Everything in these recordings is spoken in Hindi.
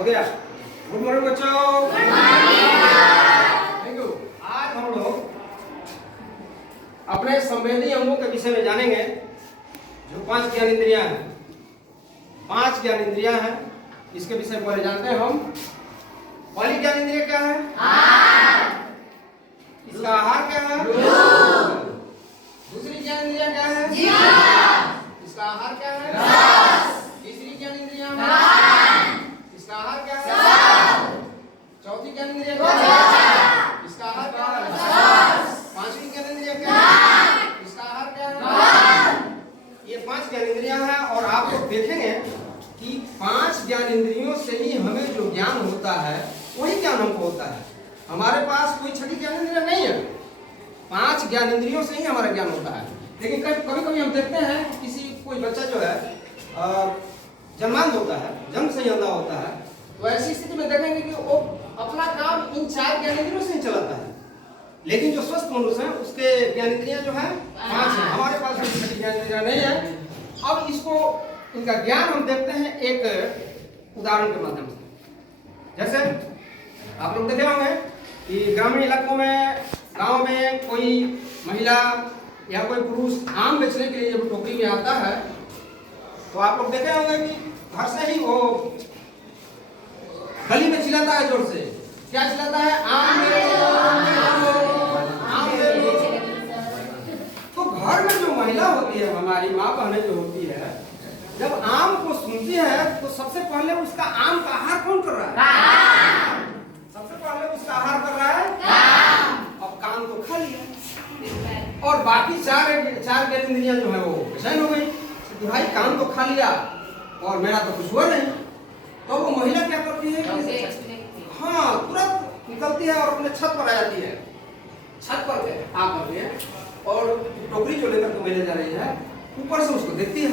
हो गया। गुड मॉर्निंग बच्चों। Thank you. आज हम लोग अपने संवेदी अंगों के विषय में जानेंगे। जो 5 ज्ञानेंद्रियां हैं, 5 ज्ञानेंद्रियां हैं, इसके विषय में पहले जानते हैं हम। पहली ज्ञानेंद्रिय क्या है? इसका आहार क्या है? दूसरी ज्ञानेंद्रिय क्या है? इसका आहार क्या है? तीसरी ज्ञानेंद्रिय इसका आहार क्या है? चौथी ज्ञानेंद्रिय क्या है? इसका आहार क्या है? पांचवी ज्ञानेंद्रिय क्या है? इसका आहार क्या है? ये 5 ज्ञानेंद्रियां हैं और आप लोग देखेंगे कि 5 ज्ञानेंद्रियों से ही हमें जो ज्ञान होता है वही ज्ञान हमको होता है। हमारे पास कोई छठी ज्ञानेंद्रिय नहीं है। 5 ज्ञानेंद्रियों से ही हमारा ज्ञान होता है। लेकिन कभी कभी हम देखते हैं किसी कोई बच्चा जो है जन्मांध होता है, जन्म से ही अंधा होता है, तो ऐसी स्थिति में देखेंगे कि वो अपना काम इन 4 ज्ञानेंद्रियों से ही चलाता है। लेकिन जो स्वस्थ मनुष्य है उसके ज्ञानेंद्रियां जो है 5 है। हमारे पास छठी ज्ञानेंद्रियां नहीं है। अब इसको इनका ज्ञान हम देखते हैं एक उदाहरण के माध्यम से। जैसे आप लोग देखे होंगे कि ग्रामीण इलाकों में, गांव में कोई महिला या कोई पुरुष आम बेचने के लिए जब टोकरी में आता है तो आप लोग देखे होंगे कि घर से ही वो गली में चिल्लाता है जोर से। क्या चिल्लाता है? आम ले लो, आम ले लो। तो घर में जो महिला होती है, हमारी माँ बहनें जो होती है, जब आम को सुनती है तो सबसे पहले उसका आम का आहार कौन कर रहा है? सबसे पहले उसका आहार कर रहा है। अब कान तो खा लिया और बाकी 4 ज्ञानेंद्रियां जो है वो बेचैन हो गई कि भाई कान तो खा लिया और मेरा तो कुछ हुआ नहीं। तो वो महिला क्या करती है कि हाँ तुरंत निकलती है और अपने छत पर आ जाती है। छत पर आकर के और टोकरी जो लेकर के मेले जा रही है, ऊपर से उसको देखती है।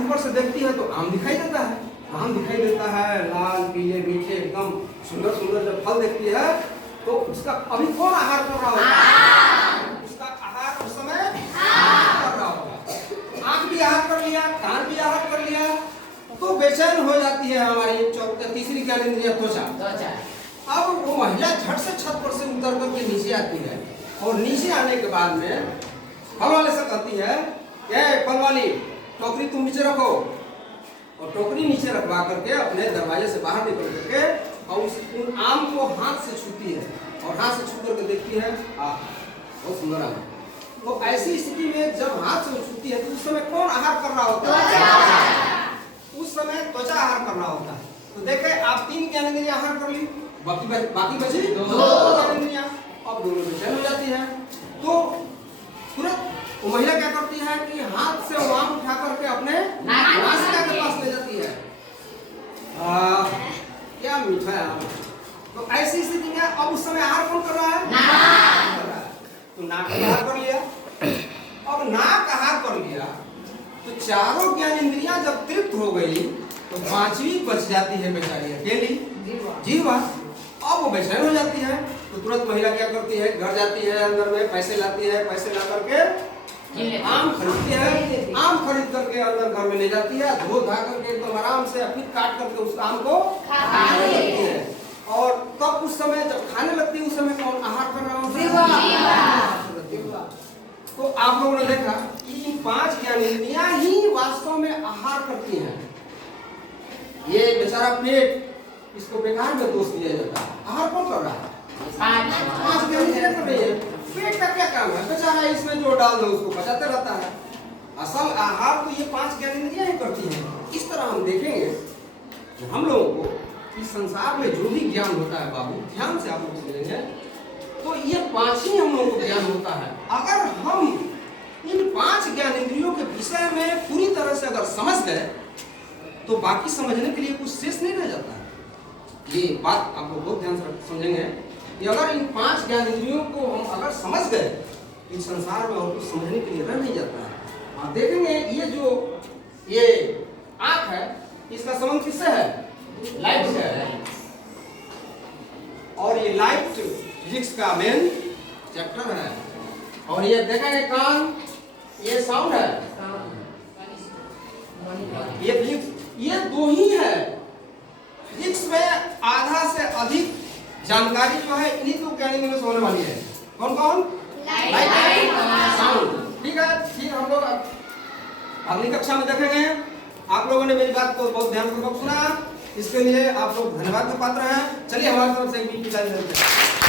ऊपर से देखती है तो आम दिखाई देता है। आम दिखाई देता है, लाल पीले मीठे एकदम सुंदर सुंदर जब फल देखती है तो उसका अभी कौन आहार कर रहा होगा? उसका आहार उस समय कर रहा होगा। आंख भी आहार कर लिया, कान भी आहार कर लिया, तो बेचैन हो जाती है हमारी तीसरी ज्ञानेंद्रिय त्वचा। अब वो महिला झट से छत पर से उतर करके नीचे आती है और नीचे आने के बाद में फल वाले से कहती है, ये फल वाली टोकरी तुम नीचे रखो। और टोकरी नीचे रखवा करके अपने दरवाजे से बाहर निकल करके और उन आम को हाथ से छूती है और हाथ से छू करके देखती है, बहुत सुंदर आम। तो ऐसी स्थिति में जब हाथ से छूती है तो उस समय कौन आहार कर रहा होता है? उस समय त्वचा आहार कर रहा होता है। तो देखे आप 3 ज्ञानेंद्रियां आहार कर ली, बाकी बची 2 ज्ञानेंद्रियां। अब दोनों बेचैन हो जाती है तो तुरंत वो महिला क्या करती है कि हाथ से वो आम उठा करके अपने नासिका के पास ले जाती है। क्या मीठा है आम। तो ऐसी स्थिति में अब उस समय आहार कौन कर रहा है? तो नाक आहार कर लिया। अब नाक आहार कर लिया तो 4 ज्ञानेंद्रियां जब तृप्त हो गई तो 5वीं बच जाती है बेचारी अकेली, जीवा। अब वो बेचैन हो जाती है तो तुरंत महिला क्या करती है? घर जाती है, अंदर में पैसे लाती है, पैसे ला करके आम खरीदती है। आम खरीद करके अंदर घर में ले जाती है, धो धा करके एकदम आराम से फिर काट करके उस आम को खाने लगती है। और तब उस समय जब खाने लगती है उस समय कौन आहार कर रहा होता है? तो आप लोगों ने देखा कि इन 5 ज्ञानेंद्रियां ही वास्तव में आहार करती हैं। ये बेचारा पेट, इसको बेकार में दोष दिया जाता है। आहार कौन कर रहा है? 5 ज्ञानेंद्रियां कर रही है। पेट का क्या काम है? बेचारा इसमें जो डाल दो उसको पचाते रहता है। असल आहार तो ये 5 ज्ञानेंद्रियां ही करती हैं। इस तरह हम देखेंगे कि हम लोगों को इस संसार में जो भी ज्ञान होता है, बाबू ध्यान से आप लोग समझेंगे, तो ये 5 ही हम लोगों को ज्ञान होता है। अगर हम इन 5 ज्ञानेंद्रियों के विषय में पूरी तरह से अगर समझ गए तो बाकी समझने के लिए कुछ शेष नहीं रह जाता है। ये बात आप लोग बहुत ध्यान से समझेंगे कि अगर इन 5 ज्ञानेंद्रियों को हम अगर समझ गए इस संसार में और कुछ समझने के लिए रह नहीं जाता है। आप देखेंगे ये आंख है, इसका संबंध किससे है? लाइट से है। और ये लाइट फिजिक्स का मेन चैप्टर है। और ये देखेंगे कान, ये साउंड है, ये फिजिक्स, ये 2 ही है। फिजिक्स में जानकारी जो है इन्हीं दो कैटेगरी में होने वाली है। कौन कौन? Light and sound. ठीक है, फिर हम लोग अगली कक्षा में देखेंगे। आप लोगों ने मेरी बात को बहुत ध्यानपूर्वक सुना, इसके लिए आप लोग धन्यवाद के पात्र हैं। चलिए हमारी तरफ से एक विदाई देते हैं।